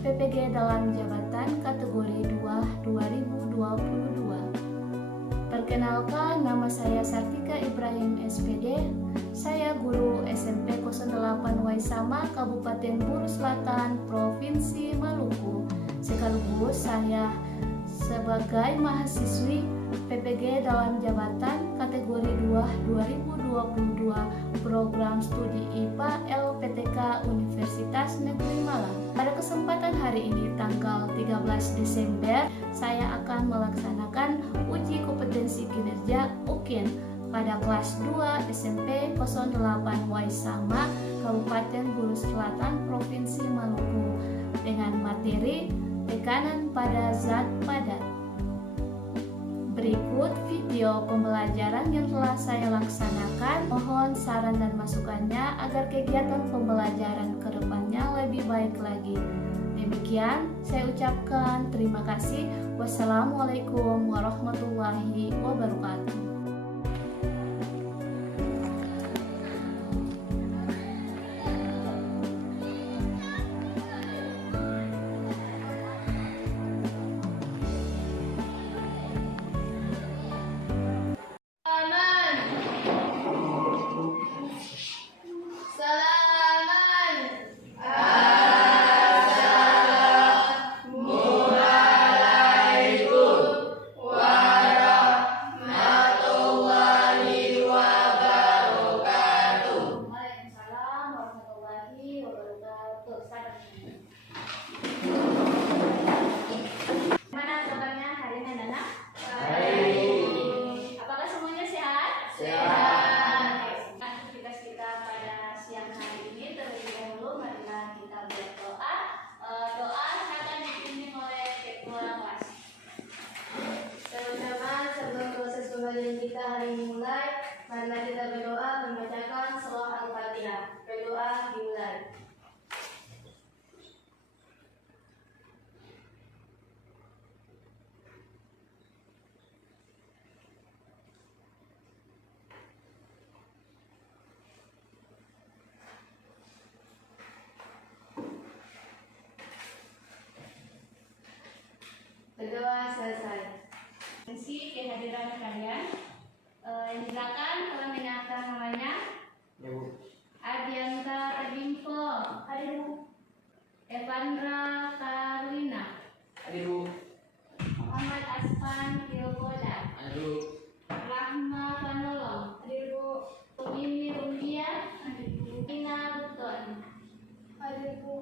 PPG dalam jabatan kategori 2 2022. Perkenalkan, nama saya Sartika Ibrahim SPD. Saya guru SMP 08 Waisama, Kabupaten Buru Selatan, Provinsi Maluku. Sekaligus saya sebagai mahasiswi PPG dalam jabatan kategori 2 2022 program studi IPA LPTK Universitas Negeri Malang. Pada kesempatan hari ini tanggal 13 Desember, saya akan melaksanakan uji kompetensi kinerja UKIN pada kelas 2 SMP 08 Waisama, Kabupaten Buru Selatan, Provinsi Maluku dengan materi tekanan pada zat padat. Berikut video pembelajaran yang telah saya laksanakan. Mohon saran dan masukannya agar kegiatan pembelajaran ke depannya lebih baik lagi. Demikian saya ucapkan terima kasih. Wassalamualaikum warahmatullahi wabarakatuh. Marilah kita berdoa membacakan surah Al-Fatihah. Berdoa dimulai. Berdoa selesai. Mengisi kehadiran kalian. Yang di belakang telah menyatakan namanya Adianta Adimpo, hadir Bu. Evandra Karina, hadir Bu. Muhammad Aspan Hilkoda, hadir Bu. Rahma Panolong, hadir Bu. Mimi Rumbia, hadir Bu. Ina Buton, hadir Bu.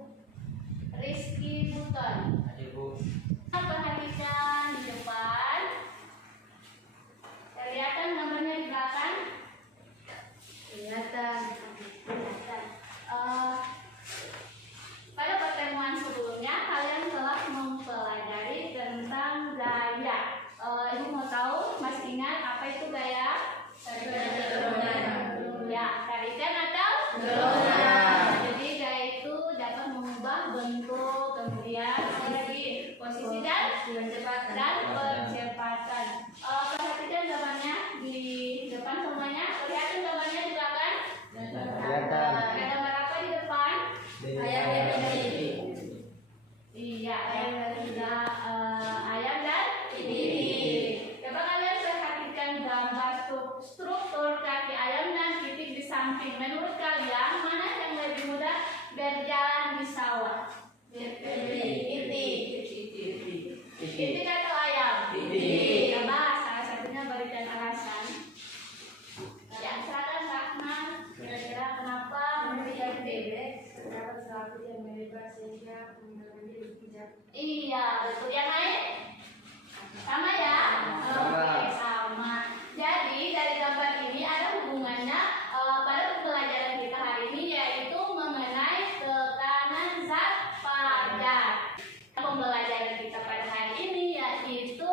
Rizky Buton, hadir Bu. Perhatikan di depan. Kelihatan gambarnya di belakang? Kelihatan. Pada pertemuan sebelumnya kalian telah mempelajari tentang gaya. Ibu mau tahu, masih ingat apa itu gaya? Ya, tarikan atau? Jadi gaya itu dapat mengubah bentuk, kemudian lagi posisi dan percepatan. Perhatikan gambarnya di depan semuanya. Kelihatan gambarnya di belakang? Kelihatan. Ada gambar apa di depan? Ayam dan ini. Iya, ayam dan ini. Coba kalian perhatikan gambar struktur kaki ayam dan titik di samping. Menurut kalian mana yang lebih mudah berjalan di sawah? Titik atau ayam? Titik. Coba salah satunya berikan alasan. Ya, silakan Rahman. Kira-kira kenapa memilih bebek? Terdapat selalu yang bebas sehingga mengalami bijak. Iya, betul. Yang lain? Sama ya? Oke, sama. Jadi dari gambar ini ada hubungannya pada pembelajaran kita hari ini, yaitu mengenai tekanan zat padat. Pembelajaran kita pada hari ini yaitu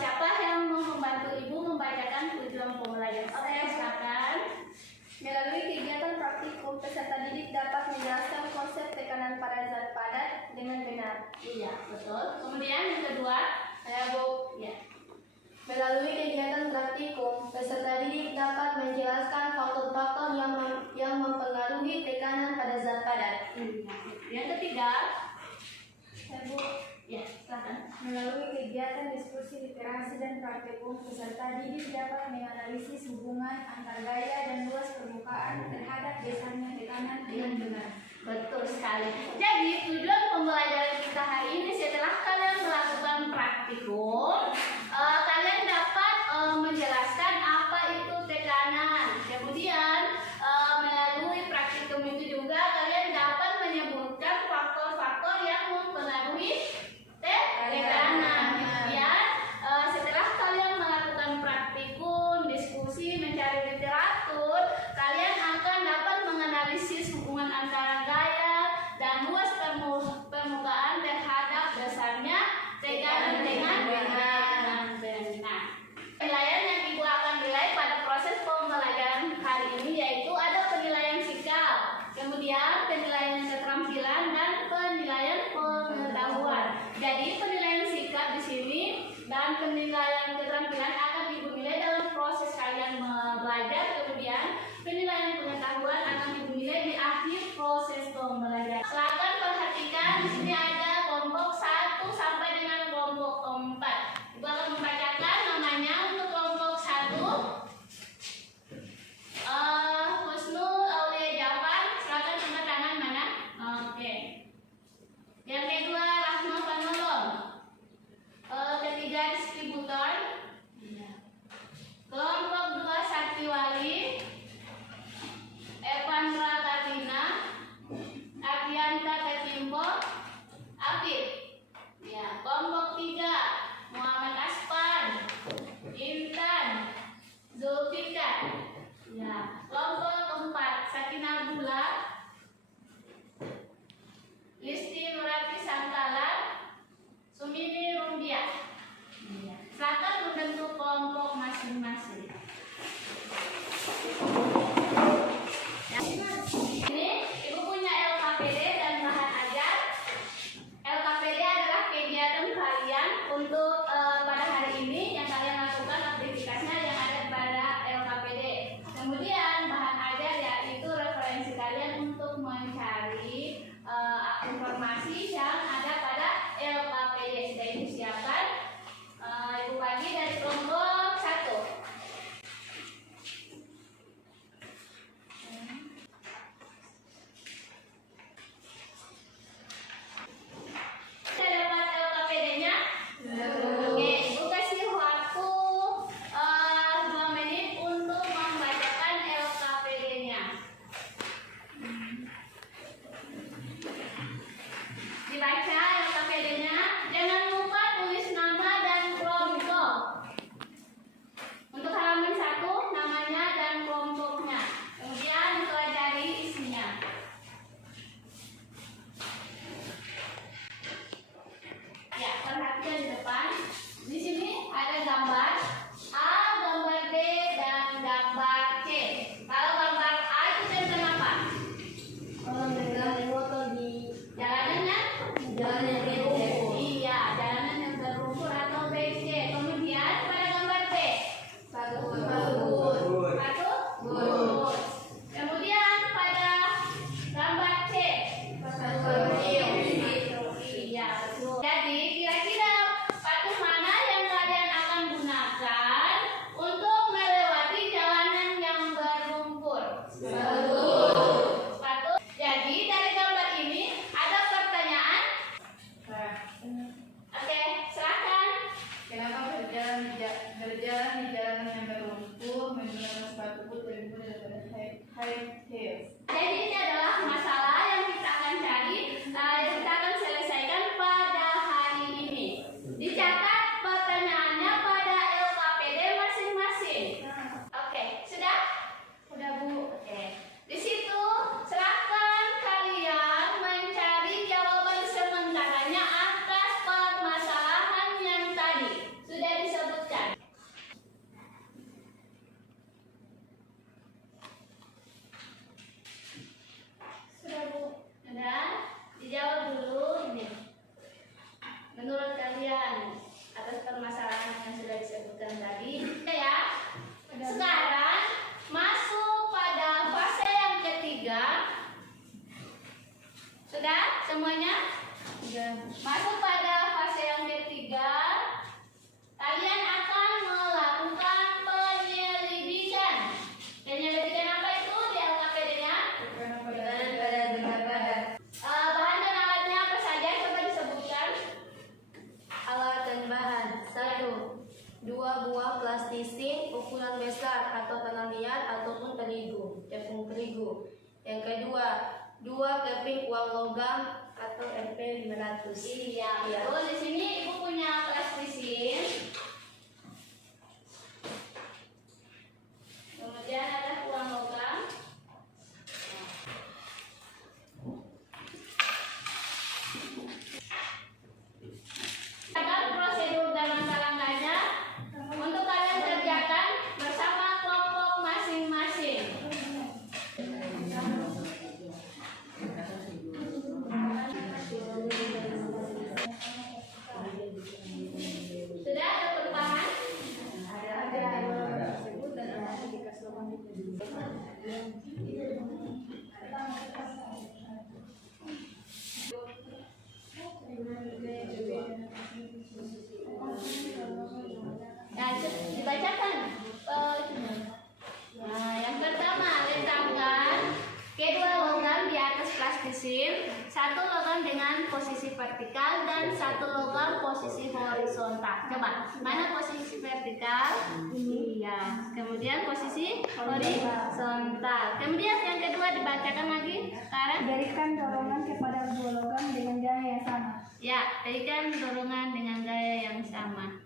siapa yang mau membantu ibu membacakan tujuan pembelajaran? Oke, silakan. Melalui kegiatan praktikum, peserta didik dapat menjelaskan konsep tekanan pada zat padat dengan benar. Iya, betul. Kemudian yang kedua, Bu. Ya. Melalui kegiatan praktikum, peserta didik dapat menjelaskan faktor-faktor yang mempengaruhi tekanan pada zat padat. Yang ketiga, silakan. Melalui kegiatan diskusi, literasi, dan praktikum, peserta didik dapat menganalisis hubungan antar gaya dan luas permukaan terhadap besarnya tekanan dengan benar. Betul sekali. Jadi tujuan pembelajaran kita hari ini, setelah kalian melakukan praktikum, kalian dapat menjelaskan apa itu tekanan. Kemudian melalui praktikum itu juga kalian dapat menyebutkan faktor-faktor yang mempengaruhi tekanan. Kemudian setelah kalian melakukan praktikum, diskusi, mencari literatur, kalian akan dapat menganalisis hubungan antara gaya dan luas permukaan terhadap besarnya tekanan dengan benar. Penilaian yang Ibu akan nilai pada proses pembelajaran hari ini yaitu ada penilaian sikap, kemudian penilaian keterampilan, dan penilaian pengetahuan. Jadi penilaian sikap di sini dan penilaian keterampilan akan Ibu nilai dalam proses kalian belajar, kemudian penilaian pengetahuan akan Ibu nilai di akhir proses pembelajaran. Silakan perhatikan di sini ada kelompok 1 sampai dengan kelompok 4. Ibu akan membacakan namanya. Untuk kelompok 1, Husnul Aulia Jafar, silakan angkat tangan mana? Oke. Yang kedua, Rahma Panolong. Ketiga, distributor. Kelompok 2, Sakti Wali, Evandra Karina, Avianta Tetimpo, Afif. Ya, kelompok 3, Muhammad Aspan, Intan, Zulfikar. Ya, kelompok 4, Sakinah Bula, Listi Nurati Santala, Sumini Rumbia. Ya, silakan membentuk kelompok masing-masing. Ini Ibu punya LKPD dan bahan ajar. LKPD adalah kegiatan kalian untuk pada hari ini yang kalian lakukan aktivitasnya yang ada pada LKPD. Kemudian bahan ajar yaitu referensi kalian untuk mencari informasi yang ada pada LKPD. Sudah Ibu siapkan. Ibu bagi dari kelompok 1. Sudah dapat LKPD-nya? Oke, Ibu kasih waktu 2 menit untuk membacakan LKPD-nya. Dibaca LKPD-nya. Jangan lupa tulis nama dan kelompok. Untuk halaman 1, namanya dan kelompoknya. Kemudian pelajari isinya. Ya, perhatikan di depan. Di sini ada gambar A, gambar B, dan gambar C. Kalau gambar A itu tentang apa? Jalanannya? Iya, jalanan yang berlumpur atau becek. Kemudian pada gambar B, bus. Kemudian pada gambar C, iya, betul. Jadi kira-kira sepatu mana yang kalian akan gunakan untuk melewati jalanan yang berlumpur? Sepatu. Jadi dari gambar ini ada pertanyaan. Oke, silakan. Kenapa berjalan di jalanan yang berlumpur menggunakan sepatu boot lebih mudah daripada high heels? Jadi ini adalah masalah yang kita akan cari, yang kita akan selesaikan pada hari ini. Dicatat pertanyaannya pada LKPD masing-masing. Oke, sudah? Udah, Bu. Oke. Di situ silakan kalian mencari jawaban sementaranya atas permasalahan yang tadi sudah disebutkan. Sudah, Bu? Sudah? Dijawab dulu ini. Menurut kalian atas permasalahan yang sudah disebutkan tadi, ya. Sekarang masuk pada fase yang ketiga. Sudah semuanya? Sudah. Masuk pada fase yang ketiga. ketiga, kalian akan melakukan penyelidikan. Penyelidikan apa itu di LKPD-nya? Bahan dan alatnya apa saja? Coba disebutkan. Alat dan bahan. 1. 2 buah plastisin ukuran besar atau tanah liat ataupun terigu, tepung terigu. Yang kedua, 2 keping uang logam atau Rp500. Iya, betul. Di sini Ibu punya plastisin. Kemudian ada uang logam. Ada prosedur dan langkah-langkahnya untuk kalian kerjakan bersama kelompok masing-masing. Sudah ada perubahan? Nah, dibacakan. Nah, yang pertama, letakkan kedua logam di atas plastisin, 1 logam dengan posisi vertikal dan 1 logam posisi horizontal. Coba, mana posisi vertikal? Iya. Kemudian posisi horizontal. Kemudian yang kedua dibacakan lagi, Karen. Berikan dorongan kepada dua logam dengan gaya yang sama. Ya, berikan dorongan dengan gaya yang sama.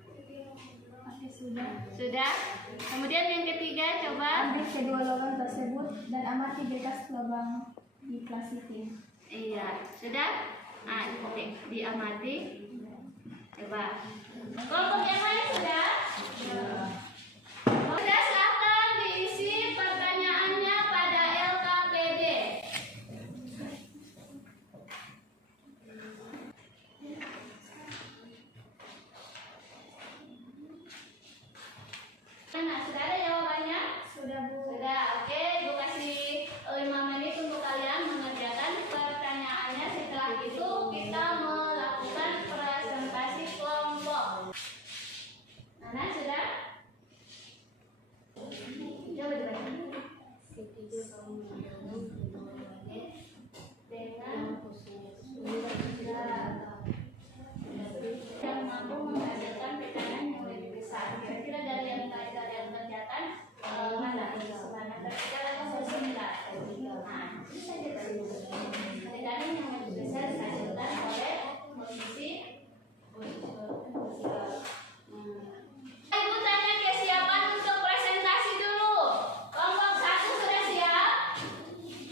Oke, sudah. Sudah. Kemudian yang ketiga, coba. Ambil kedua logam tersebut dan amati bekas lubang di plastisin. Iya, sudah. Nah, oke, diamati. Coba. Kelompok yang lain sudah? Sudah, silakan diisi pertanyaannya pada LKPD. Nah, sudah ada jawabannya? Sudah, Bu. Sudah, oke. Ibu kasih 5 menit untuk kalian mengerjakan pertanyaannya. Setelah itu kita melakukan presentasi kelompok. Nah, sudah? Coba dibaca. Dengan yang mampu menghasilkan tekanan yang lebih besar. Kira-kira dari yang kalian kerjakan mana? Mana vertikal atau horizontal? Nah, itu saja tadi. Tekanan yang lebih besar dihasilkan oleh posisi horizontal. Ibu tanya kesiapan untuk presentasi dulu. Kelompok 1 sudah siap?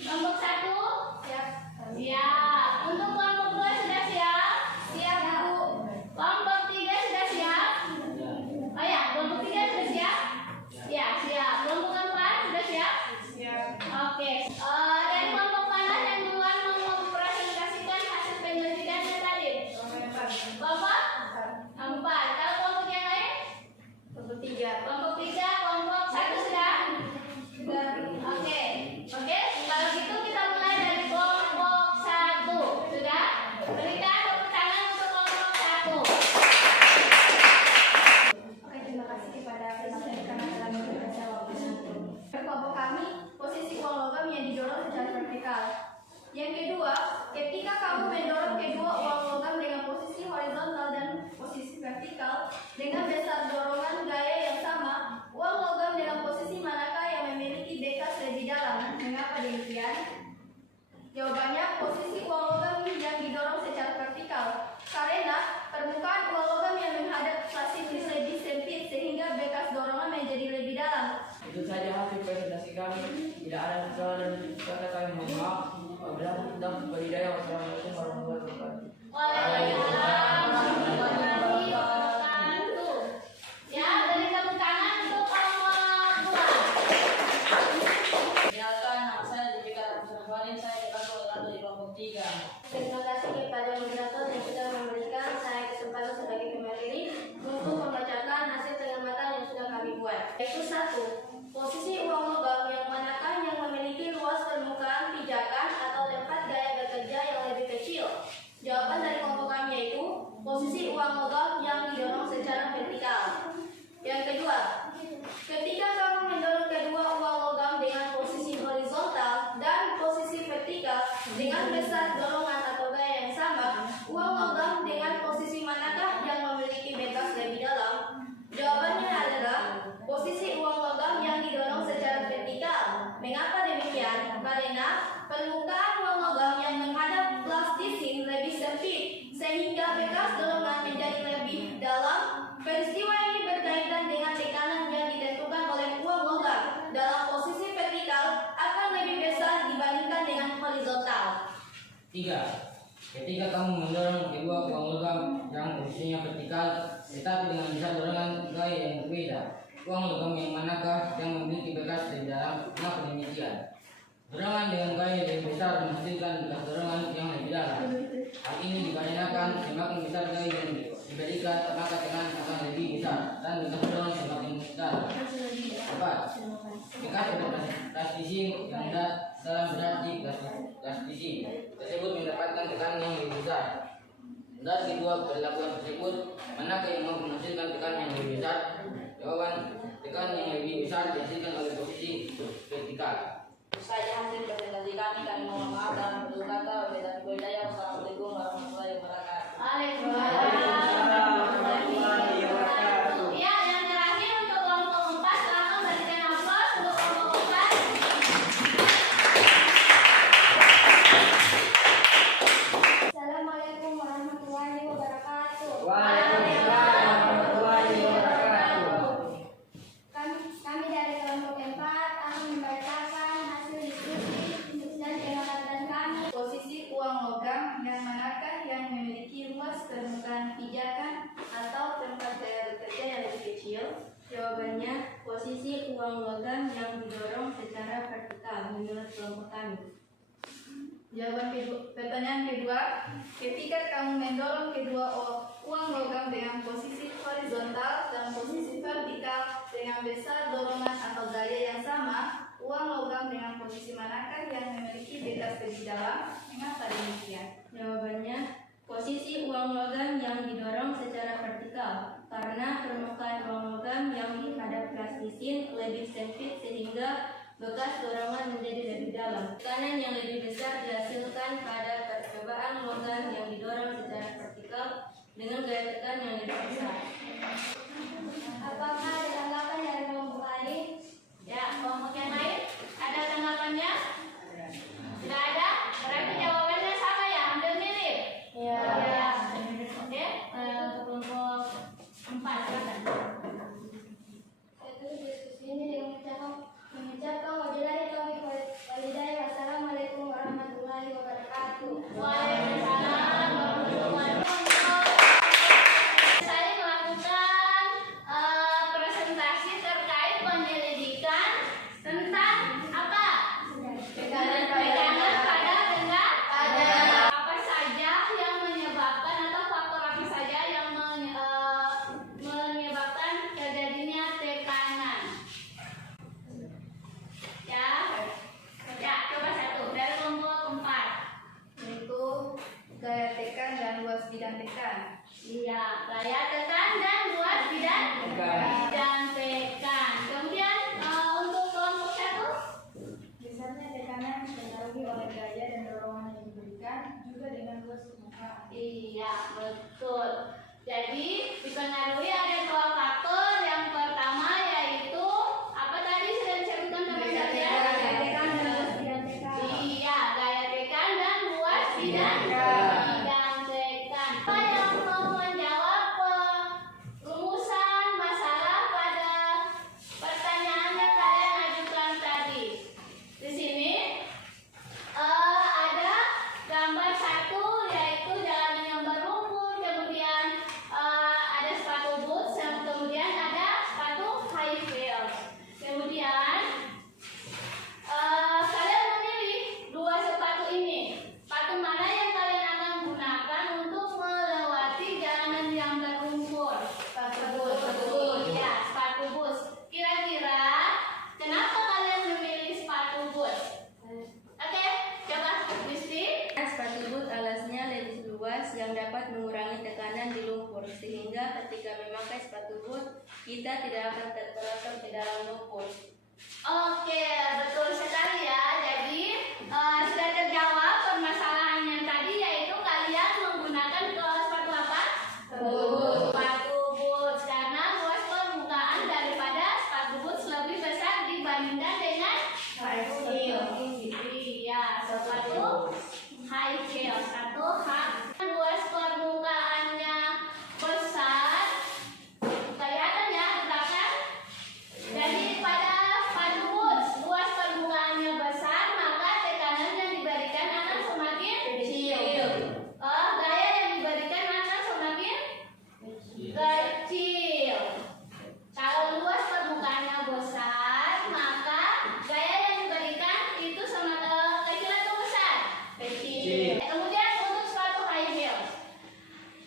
Kelompok 1? Siap. Siap. Untuk kelompok 2 sudah siap? Siap, Bu. Kelompok 3 sudah siap? Oh ya, kelompok 3 sudah siap? Ya, siap. Kelompok 4 sudah siap? Siap. Oke. Dari kelompok mana yang duluan mau mempresentasikan hasil penyelidikannya tadi? Kelompok 4. Kalau kelompok yang lain? Kelompok 3. Kelompok 3, kelompok 1 sudah? Sudah. Oke. Oke, kalau gitu kita mulai dari kelompok 1. Sudah? Berikan tepuk tangan untuk kelompok 1. Oke, terima kasih kepada presiden karena telah memberikan saya waktu untuk kelompok kami, posisi uang logam yang didorong secara vertikal. Yang kedua, ketika kamu mendorong kedua uang logam dengan posisi horizontal dan posisi vertikal dengan besar dorongan gaya yang sama, uang logam dengan posisi manakah yang memiliki bekas lebih dalam? Mengapa demikian? Jawabannya, posisi uang logam yang didorong secara vertikal. Karena permukaan uang logam yang menghadap plastisin lebih sempit sehingga bekas dorongan menjadi lebih dalam. Itu saja hasil presentasi kami. Tidak ada kesalahan dan kata kami mohon maaf. Apabila tentang budidaya. Wassalamualaikum warahmatullahi wabarakatuh. Waalaikumsalam warahmatullahi wabarakatuh. Ya, beri tepuk tangan untuk kelompok 2. Perkenalkan, nama saya Jupiter Abdurrahmanin. Saya kelas dari kelompok 3. Terima kasih kepada moderator yang sudah memberikan saya kesempatan sebagai pemateri untuk membacakan hasil pengamatan yang sudah kami buat. Yaitu 1. Posisi uang logam yang manakah yang memiliki posisi uang logam yang didorong secara vertikal. Yang kedua, ketika kamu mendorong kedua uang logam dengan posisi horizontal dan posisi vertikal dengan besar dorongan atau gaya yang sama, uang logam dengan posisi manakah yang memiliki bebas lebih dalam? Jawabannya adalah posisi uang logam yang didorong secara vertikal. Mengapa demikian? Karena permukaan uang logam yang menghadap plastisin lebih sempit sehingga bekas dorongan menjadi lebih dalam. Peristiwa ini berkaitan dengan tekanan yang ditentukan oleh uang logam dalam posisi vertikal akan lebih besar dibandingkan dengan horizontal. 3. Ketika kamu mendorong kedua uang logam yang posisinya vertikal tetapi dengan besar dorongan gaya yang berbeda, uang logam yang manakah yang memiliki bekas di dalam? Kenapa demikian? Dorongan dengan gaya yang besar menghasilkan bekas dorongan yang lebih dalam. Hal ini dikarenakan semakin besar gaya yang diberikan maka tekanan akan lebih besar dan bekas dorongan semakin besar. 4. Bekas plastisin yang dalam berarti plastisin tersebut mendapatkan tekanan yang lebih besar. Dan kedua perlakuan tersebut, manakah yang mampu menghasilkan tekanan yang lebih besar? Jawaban, tekanan yang lebih besar dihasilkan oleh posisi vertikal. Saya hasil presentasi kami mohon maaf dalam bentuk kata beda budaya. Wassalamualaikum warahmatullahi wabarakatuh. Ya, yang terakhir untuk kelompok 4, silakan berikan aplaus untuk kelompok 4. Assalamualaikum warahmatullahi wabarakatuh. Waalaikumsalam warahmatullahi wabarakatuh. Kami dari kelompok 4 akan membacakan hasil diskusi dan jawaban kami. Posisi uang logam yang manakah yang memiliki luas permukaan pijakan atau tempat daya bekerja yang lebih kecil? Jawabannya, posisi uang logam yang didorong secara vertikal menurut kelompok kami. Pertanyaan kedua, ketika kamu mendorong kedua uang logam dengan posisi horizontal dan posisi vertikal dengan besar dorongan atau gaya yang sama, uang logam dengan posisi manakah yang memiliki bekas lebih dalam? Mengapa demikian? Jawabannya, posisi uang logam yang didorong secara vertikal karena permukaan uang logam yang menghadap plastisin lebih sempit sehingga bekas dorongan menjadi lebih dalam. Tekanan yang lebih besar dihasilkan pada percobaan logam yang didorong secara vertikal dengan gaya tekan yang lebih besar. Apakah ada tanggapan dari kelompok lain? Ya, kelompok yang lain ada tanggapannya? Tidak ada? Berarti jawabannya sama ya, hampir mirip. Ya. Oke, untuk kelompok 4 silakan. Itu diskusi ini dengan mengucapkan wabillahi taufiq wal hidayah. Wassalamualaikum warahmatullahi wabarakatuh. Waalaikumsalam warahmatullahi wabarakatuh. Saya melakukan presentasi terkait penyelidikan tentang apa? Tekanan pada benda. Apa saja yang menyebabkan atau faktor apa saja yang menyebabkan terjadinya tekanan? Ya, coba satu dari kelompok 4. Yaitu gaya tekan dan luas bidang tekan. Iya, gaya tekan dan luas bidang tekan. Kemudian untuk kelompok 1, Besarnya tekanan dipengaruhi oleh gaya dan dorongan yang diberikan juga dengan luas permukaan. iya betul. Jadi dipengaruhi ada 2 faktor. Yang pertama yaitu apa tadi sudah disebutkan teman Gaya saya? tekan dan luas bidang tekan. Iya, gaya tekan dan luas bidang tekan. Apa yang mau menjawab rumusan masalah pada pertanyaan yang kalian ajukan tadi? Di sini ada gambar 1 yaitu jalan yang berlumpur, kemudian ada sepatu yang dapat mengurangi tekanan di lumpur, sehingga ketika memakai sepatu boot, kita tidak akan terperosok di dalam lumpur. Oke, betul sekali ya. Jadi sudah terjawab permasalahannya tadi, yaitu kalian menggunakan sepatu apa? Sepatu boots, karena luas permukaan daripada sepatu boots lebih besar dibandingkan dengan high heel. Iya, sepatu high heel. Satu luas permukaannya besar, kelihatan ya di belakang. Jadi pada sepatu boots luas permukaannya besar, maka tekanan yang diberikan akan semakin kecil. Gaya yang diberikan akan semakin kecil. Kalau luas permukaannya besar, maka gaya yang diberikan itu semakin kecil atau besar? Kecil. Kemudian untuk sepatu high heel,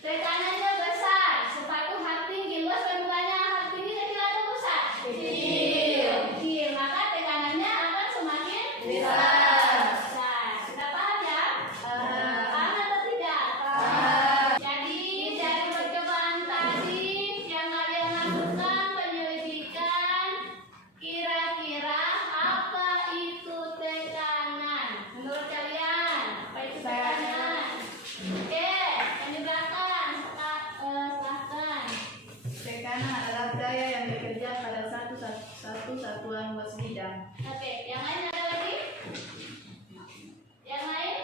tekanannya besar. Sepatu hak tinggi, luas permukaannya hak tinggi kecil atau besar? Kecil. Kecil, maka tekanannya akan semakin besar. Sudah paham ya? Paham atau tidak? Jadi dari percobaan tadi yang kalian lakukan penyelidikan, kira-kira apa itu tekanan? Menurut kalian, apa itu tekanan? Oke, yang di belakang, silahkan. Tekanan adalah daya yang bekerja pada satu satuan luas bidang. Oke, yang lain ada lagi? Yang lain?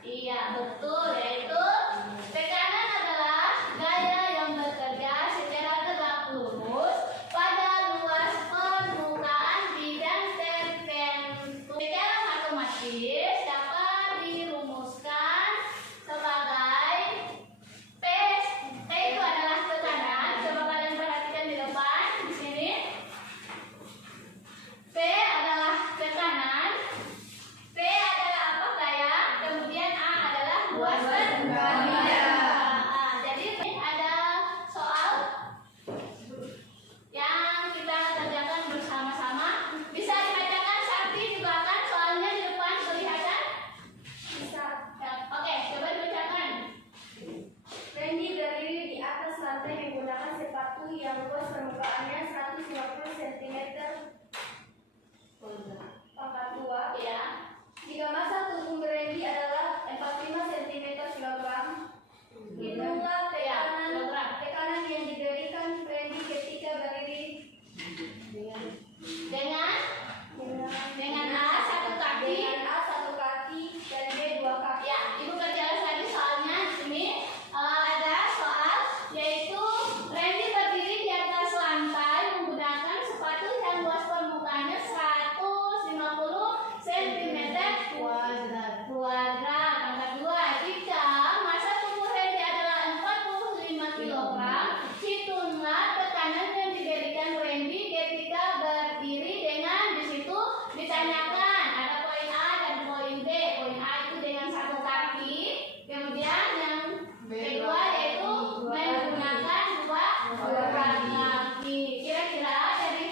Iya, betul, yaitu tekanan adalah gaya yang bekerja secara tegak lurus pada luas permukaan bidang tertentu. Secara matematis dapat dirumuskan sebagai P. P itu adalah tekanan. Coba kalian perhatikan di depan di sini. P adalah tekanan, P adalah apa? Gaya, kemudian A adalah luas permukaan bidang. Jadi ini ada soal yang kita kerjakan bersama-sama. Bisa dibacakan Sakti di belakang, soalnya di depan kelihatan? Bisa. Ya, oke, coba dibacakan. Randy berdiri di atas lantai menggunakan sepatu yang luas permukaannya 150 cm pangkat 2. Ya. Jika massa tubuh Randy adalah 45 cm kilogram, hitunglah tekanan yang diberikan Randy ketika berdiri Dengan A satu kaki. dengan A satu kaki dan B dua kaki. Ya, Ibu kerjakan tadi soalnya di sini ada soal, yaitu Randy berdiri di atas lantai menggunakan sepatu yang luas permukaannya 150 cm kuadrat. Angka 2. Jika massa tubuh Randy adalah 45 kg, hitunglah tekanan yang diberikan Randy ketika berdiri. Dengan di situ ditanyakan ada poin A dan poin B. Poin A itu dengan satu kaki, kemudian yang kedua yaitu menggunakan dua kaki. Kira-kira dari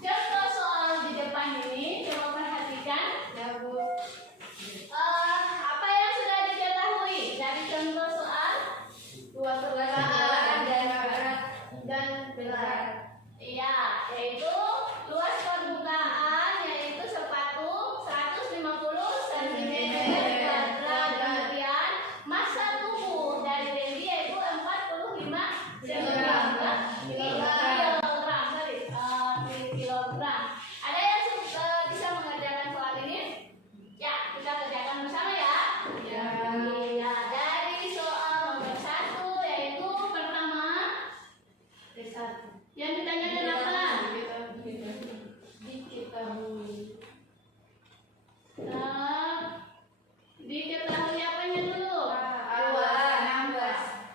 contoh soal di depan ini, coba perhatikan. Ya, Bu. Apa yang sudah diketahui dari contoh soal? Luas permukaan dan berat. Iya, yaitu luas permukaan, yaitu sepatu 150 cm kuadrat. Kemudian massa tubuh dari Randy yaitu 45 kilogram. Ada yang bisa mengerjakan soal ini? Ya, kita kerjakan bersama ya. Ya. Iya, dari soal nomor 1, yaitu pertama yang ditanyakan apa? Diketahui apanya dulu?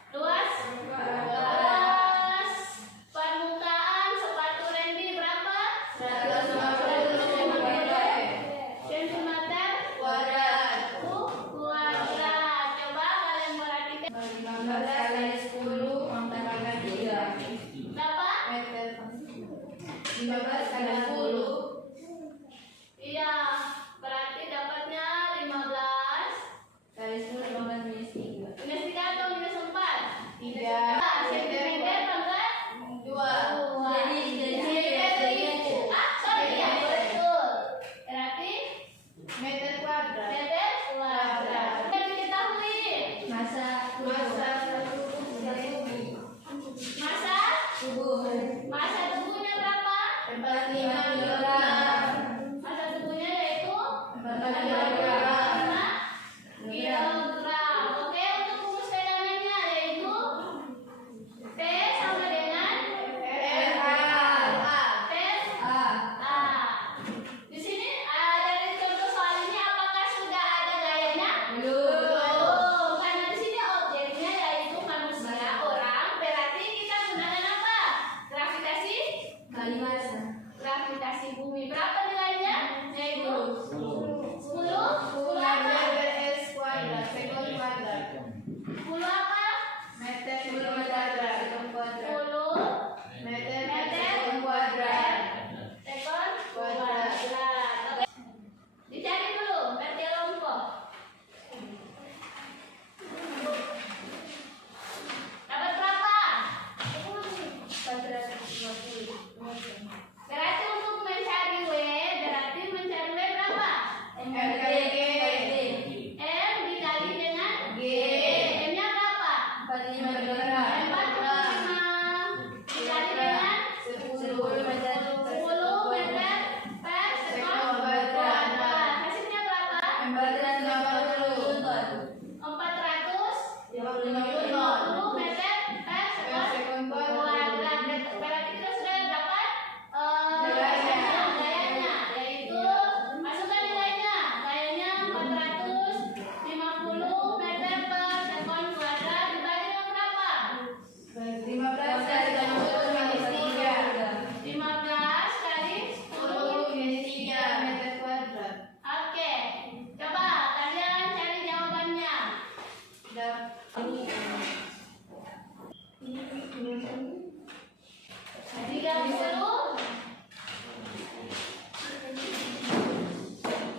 Luas permukaan sepatu Randy berapa? 150 Sentimeter kuadrat. Kuadrat. Coba kalian perhatikan 15 kali 10 tambahkan 3 berapa? meter. 15 kali 10 Iya, berarti dapatnya 15 kali 10 15 minus 3 Masa tubuhnya berapa? 45 kilogram. Masa tubuhnya yaitu 45 kilogram. 45 kilogram. Oke, untuk rumus pegangannya yaitu T sama dengan T A. Di sini dari contoh soal ini apakah sudah ada gayanya? Belum. Karena di sini objeknya yaitu manusia, orang. Berarti kita gunakan apa? Gravitasi bumi. Berapa nilainya? Yaitu 10 apa? 10 apa? 10 sekon kuadrat. Oke. Dicari dulu PT Lompo. Dapat berapa? Berarti untuk mencari W, berarti mencari W berapa? M dikali dengan G. M-nya berapa? 45 kilogram. 45 dikali dengan 10 meter per sekon kuadrat. Hasilnya berapa? 450 meter per sekon kuadrat. Berarti kita sudah dapat gayanya, yaitu masukkan nilainya. Gayanya 450 meter per sekon kuadrat dibagi dengan berapa? 15 kali 10 meter kuadrat. Oke, coba kalian cari jawabannya.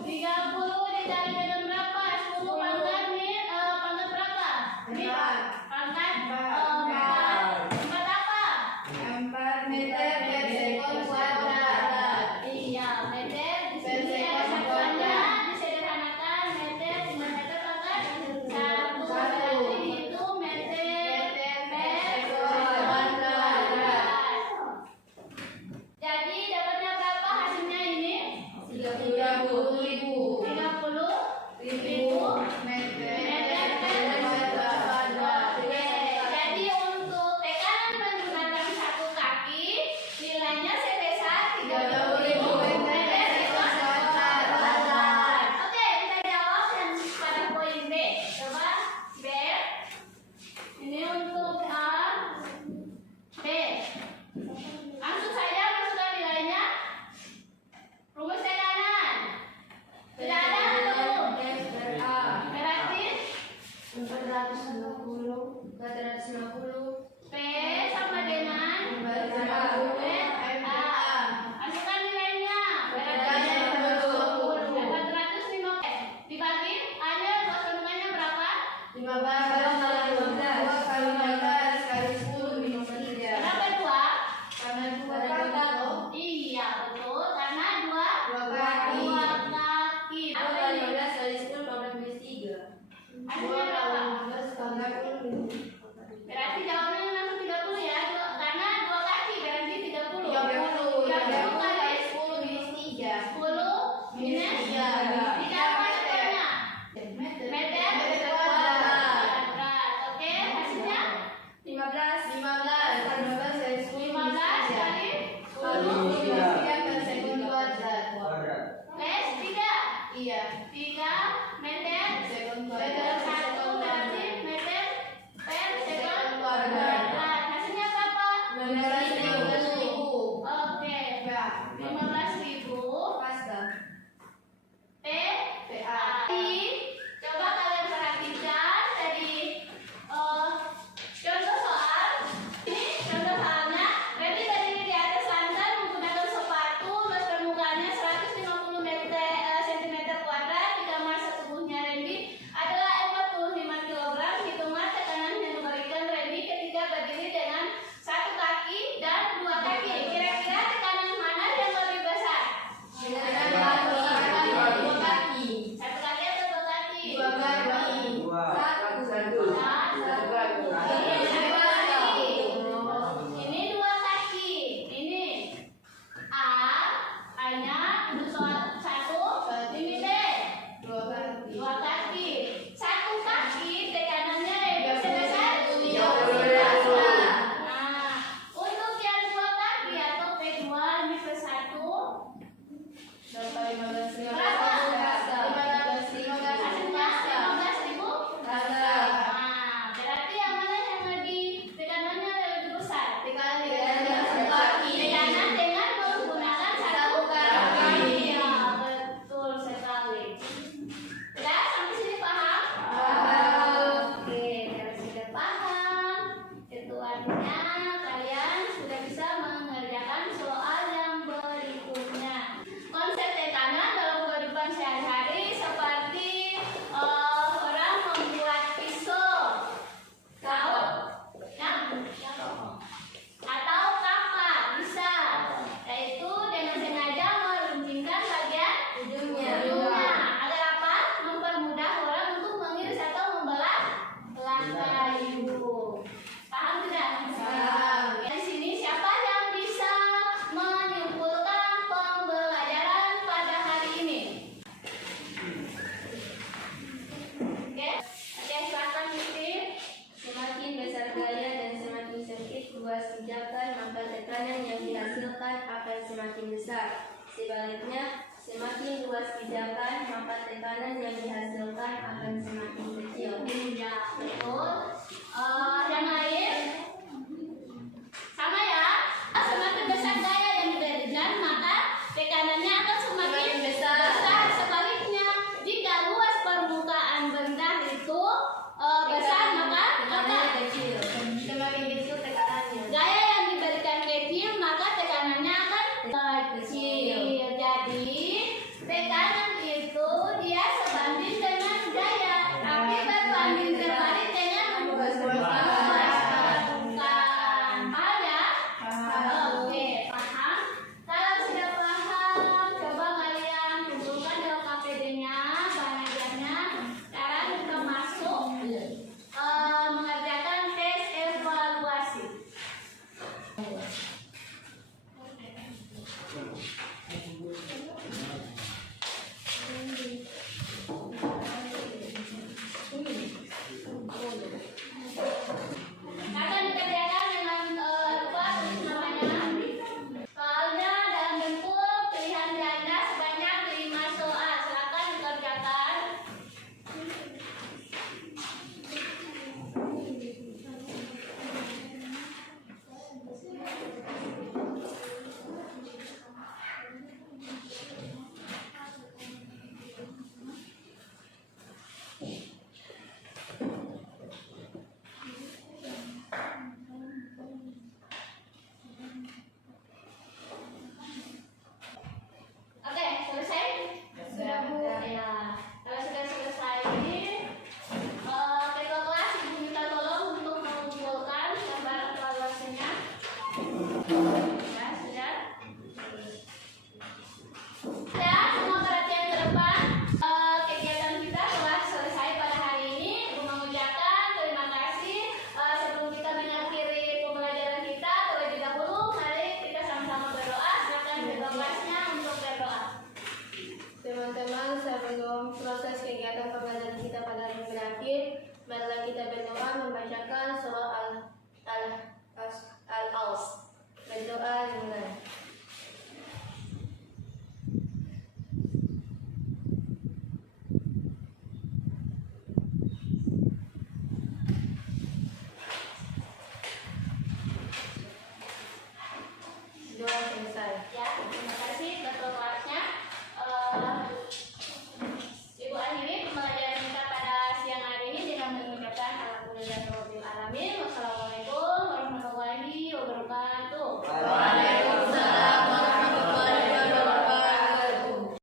30 dikali dengan berapa? 10 pangkat berapa? Pangkat 4 apa? 4 meter per sekon kuadrat. Iya, meter di sini Meter ada per satuannya kuadrat. disederhanakan meter cuma meter pangkat 1. Satu. Berarti itu meter per sekon kuadrat. Jadi dapatnya berapa hasilnya ini? 30.000 meter per kuadrat. Oke, jadi untuk tekanan menggunakan satu kaki nilainya sebesar 30.000 meter sekon kuadrat. Oke, kita jawab dan pada poin B. Coba B. Ini untuk A, B. Langsung saja masukkan nilainya. Rumus tekanan. Sudah ada atau belum? Berarti P sama dengan masukkan nilainya. Berarti 450 dibagi A-nya buat kandungannya berapa? 15 kali 15 kali 10 Kenapa 2? karena 2 Iya betul, karena dua kaki. kaki. Apa ini? Hasilnya berapa? Berarti Ibu. Paham tidak? Paham. Di sini siapa yang bisa menyimpulkan pembelajaran pada hari ini? Oke, silakan Mister. Semakin besar gaya dan semakin sempit ruas pijakan, maka tekanan yang dihasilkan akan semakin besar. Sebaliknya, semakin luas pijakan, maka tekanan yang dihasilkan akan semakin kecil. Ya, betul. Yang lain? Sama ya. Semakin besar gaya yang diberikan, maka tekanannya akan semakin besar. Sebaliknya, jika luas permukaan benda itu besar, maka kecil. Semakin kecil tekanannya. gaya yang diberikan kecil, maka tekanannya akan kecil. Jadi, tekanan itu dia sebanding dengan gaya, tapi berbanding terbalik dengan luas permukaan. Paham ya? Oke, paham. Kalau sudah paham, coba kalian kumpulkan dalam KPD-nya, bahan-bahannya. Sekarang kita masuk mengerjakan tes evaluasi. Akan dikerjakan dengan lupa tulis namanya. Soalnya dalam bentuk pilihan ganda sebanyak 5 soal. Silakan dikerjakan. Oke, selesai? Sudah, Bu. Ya. Kalau sudah selesai ini, ketua kelas Ibu minta tolong untuk mengumpulkan gambar evaluasinya. Ya, sudah. Ya, semua perhatian ke depan. Kegiatan kita telah selesai pada hari ini. Ibu mengucapkan terima kasih. Sebelum kita mengakhiri pembelajaran kita, terlebih dahulu mari kita sama-sama berdoa. Silakan ketua kelasnya untuk berdoa. Teman-teman, sebelum proses kegiatan pembelajaran kita pada hari berakhir, marilah kita berdoa membacakan surah Al-Alaq.